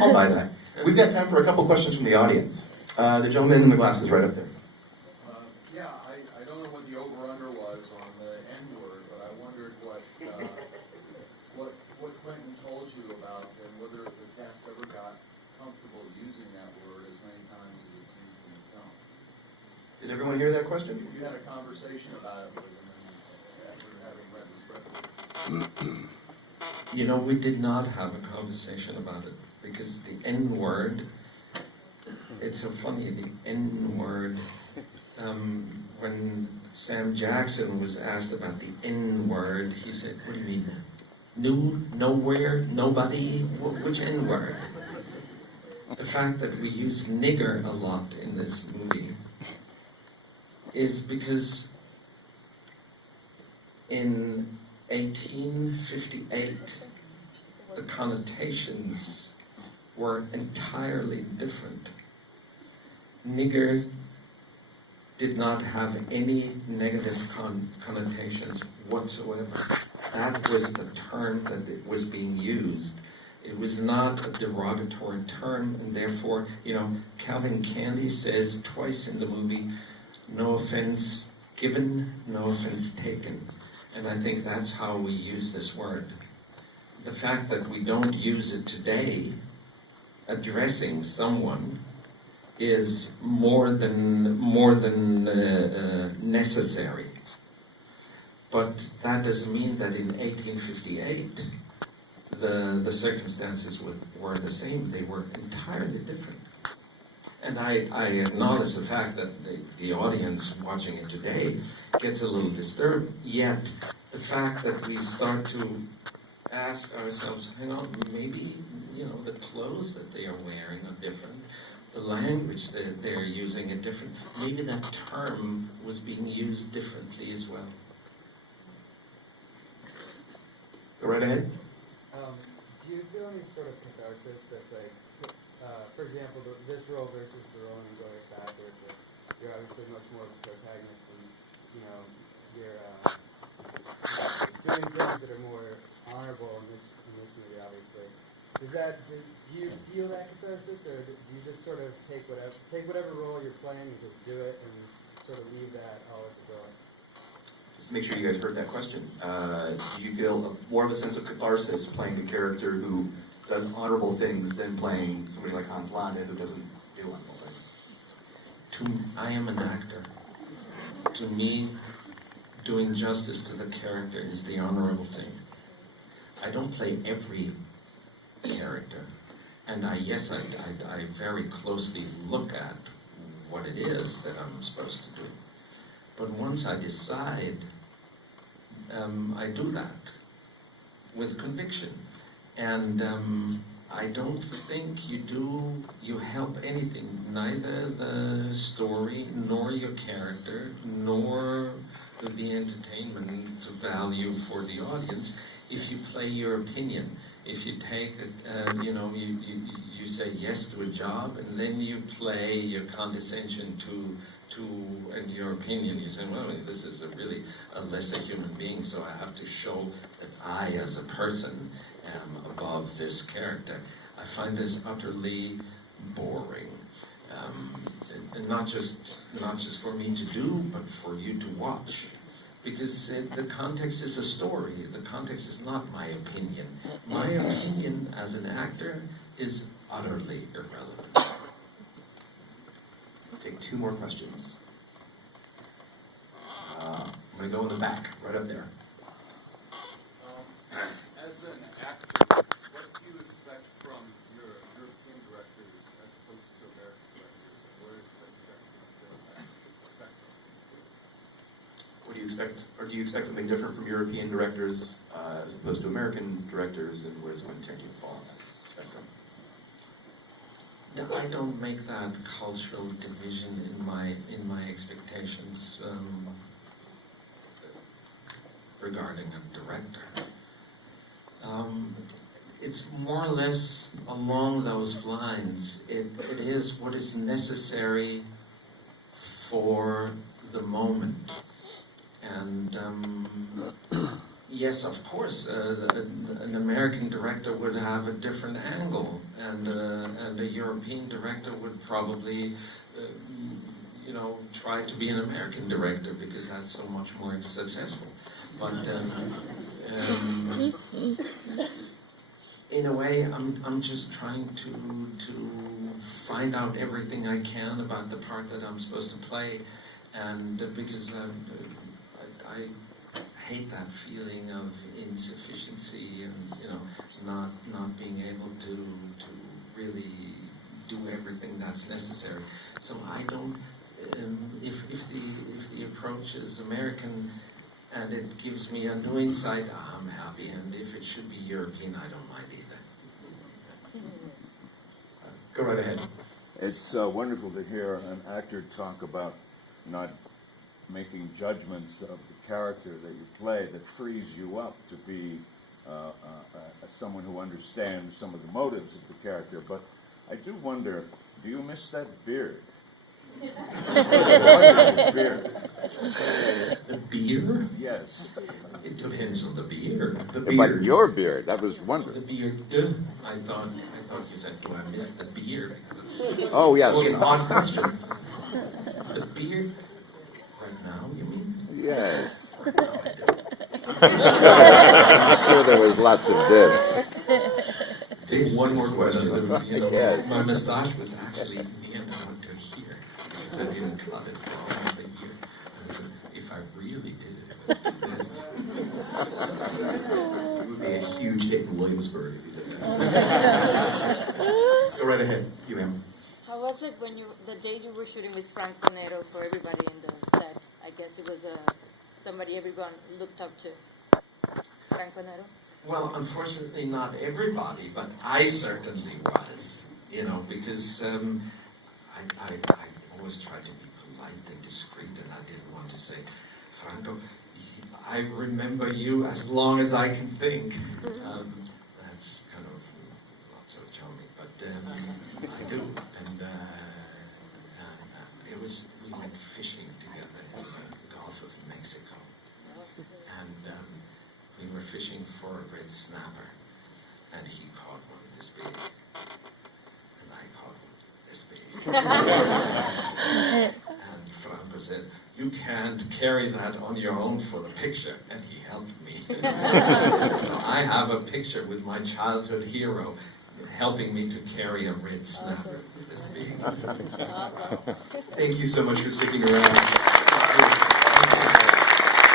I'll buy that. We've got time for a couple questions from the audience. The gentleman in the glasses right up there. Yeah, I don't know what the over-under was on the N-word, but I wondered what Quentin told you about and whether the cast ever got comfortable using that word as many times as it's used in the film. Did everyone hear that question? You had a conversation about it with him after having read the script. You know, we did not have a conversation about it because the N-word, it's so funny, the N-word, when Sam Jackson was asked about the N-word, he said, what do you mean? New, nowhere, nobody? Which N-word? The fact that we use nigger a lot in this movie is because in 1858, the connotations were entirely different. Nigger did not have any negative connotations whatsoever. That was the term that it was being used. It was not a derogatory term, and therefore, you know, Calvin Candy says twice in the movie, no offense given, no offense taken. And I think that's how we use this word. The fact that we don't use it today, addressing someone, is more than necessary. But that doesn't mean that in 1858 the circumstances were the same. They were entirely different. And I acknowledge the fact that the audience watching it today gets a little disturbed, yet the fact that we start to ask ourselves, hang on, maybe, you know, the clothes that they are wearing are different, the language that they're using is different, maybe that term was being used differently as well. Go right ahead. Do you feel any sort of catharsis that, like, for example, this role versus the role in Inglourious Basterds, where you're obviously much more of a protagonist and, you know, you're doing things that are more honorable in this movie, obviously. Do you feel that catharsis, or do you just sort of take whatever role you're playing and just do it and sort of leave that all at the door? Just to make sure you guys heard that question. Do you feel more of a sense of catharsis playing a character who does honorable things than playing somebody like Hans Landa who doesn't do honorable things? I am an actor. To me, doing justice to the character is the honorable thing. I don't play every character, and I very closely look at what it is that I'm supposed to do. But once I decide, I do that with conviction. And I don't think you help anything, neither the story, nor your character, nor the entertainment value for the audience, if you play your opinion. If you take it, you say yes to a job, and then you play your condescension to and your opinion. You say, well, this is really a lesser human being, so I have to show that I, as a person, am above this character. I find this utterly boring, and not just for me to do, but for you to watch. Because the context is a story. The context is not my opinion. My opinion as an actor is utterly irrelevant. Take two more questions. I'm going to go in the back, right up there. As an actor, what do you expect from your European directors as opposed to American directors? And what do you expect from them? What do you expect, or do you expect something different from European directors as opposed to American directors, and where does Quentin Tarantino fall on that spectrum? No, I don't make that cultural division in my expectations regarding a director. It's more or less along those lines. It is what is necessary for the moment. And yes, of course, an American director would have a different angle, and a European director would probably, try to be an American director because that's so much more successful. But in a way, I'm just trying to find out everything I can about the part that I'm supposed to play, and because I hate that feeling of insufficiency and not being able to really do everything that's necessary. So I don't. If the approach is American and it gives me a new insight, I'm happy. And if it should be European, I don't mind either. Go right ahead. It's wonderful to hear an actor talk about not making judgments of the character that you play that frees you up to be someone who understands some of the motives of the character. But I do wonder, do you miss that beard? Beard. The beard? Yes. It depends on the beard. The But beard. your beard, that was The wonderful. beard. I thought you said, do I miss the beard? Oh, yes. Okay, odd question. The beard right now, you mean? Yes. No, I don't. I'm sure there was lots of dibs. This One more question. Yes. My moustache was actually the end of to here because I didn't cut it for almost a year. If I really did it, it would be this. It would be a huge hit in Williamsburg if you did that. Go right ahead, you ma'am. How was it when the day you were shooting with Franco Nero for everybody in the set? I guess it was somebody everyone looked up to. Franco Nero? Well, unfortunately, not everybody, but I certainly was. Because I always tried to be polite and discreet, and I didn't want to say, Franco, I remember you as long as I can think. That's kind of not so charming, but I do. And we went fishing together in the Gulf of Mexico. And we were fishing for a red snapper, and he caught one this big, and I caught one this big. And Franco said, "You can't carry that on your own for the picture," and he helped me. So I have a picture with my childhood hero helping me to carry a red snapper this big. Awesome. Thank you so much for sticking around.